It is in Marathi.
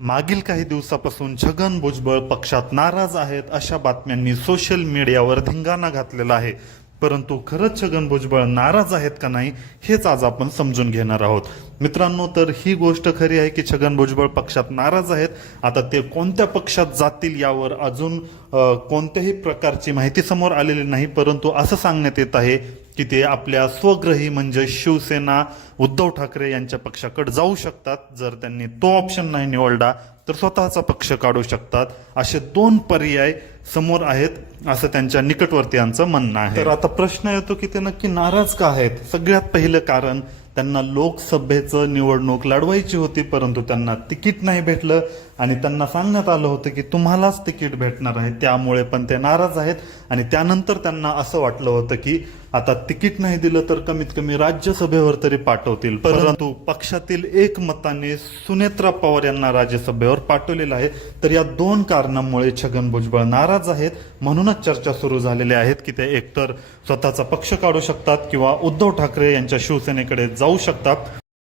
मागील काही दिवसापासून छगन भुजबळ पक्षात नाराज आहेत अशा बातम्यांनी सोशल मीडियावर धिंगाणा घातलेला आहे. परंतु खरंच छगन भुजबळ नाराज आहेत का नाही हेच आज आपण समजून घेणार आहोत. मित्रांनो तर ही गोष्ट खरी आहे की छगन भुजबळ पक्षात नाराज आहेत. आता ते कोणत्या पक्षात जातील यावर अजून कोणत्याही प्रकारची माहिती समोर आलेली नाही परंतु असं सांगण्यात येत आहे की ते आपल्या स्वग्रही म्हणजे शिवसेना उद्धव ठाकरे यांच्या पक्षाकडे जाऊ शकतात. जर त्यांनी तो ऑप्शन नाही निवडला तर स्वतःचा पक्ष काढू शकतात. असे दोन पर्याय समोर आहेत असं त्यांच्या निकटवर्तीयांचं म्हणणं आहे. तर आता प्रश्न येतो की ते नक्की नाराज का आहेत? सगळ्यात पहिलं कारण त्यांना लोकसभेचं निवडणूक लढवायची होती परंतु त्यांना तिकीट नाही भेटलं. आणि त्यांना सांगण्यात आलं होतं की तुम्हालाच तिकीट भेटणार आहे त्यामुळे पण ते नाराज आहेत. आणि त्यानंतर त्यांना असं वाटलं होतं की आता तिकीट नाही दिलं तर कमीत कमी राज्यसभेवर तरी पाठवतील. परंतु पक्षातील एक मताने सुनेत्रा पवार यांना राज्यसभेवर पाठवलेलं आहे. तर या दोन कारणांमुळे छगन भुजबळ नाराज आहेत. म्हणूनच चर्चा सुरू झालेल्या आहेत की ते एकतर स्वतःचा पक्ष काढू शकतात किंवा उद्धव ठाकरे यांच्या शिवसेनेकडे जाऊ शकतात.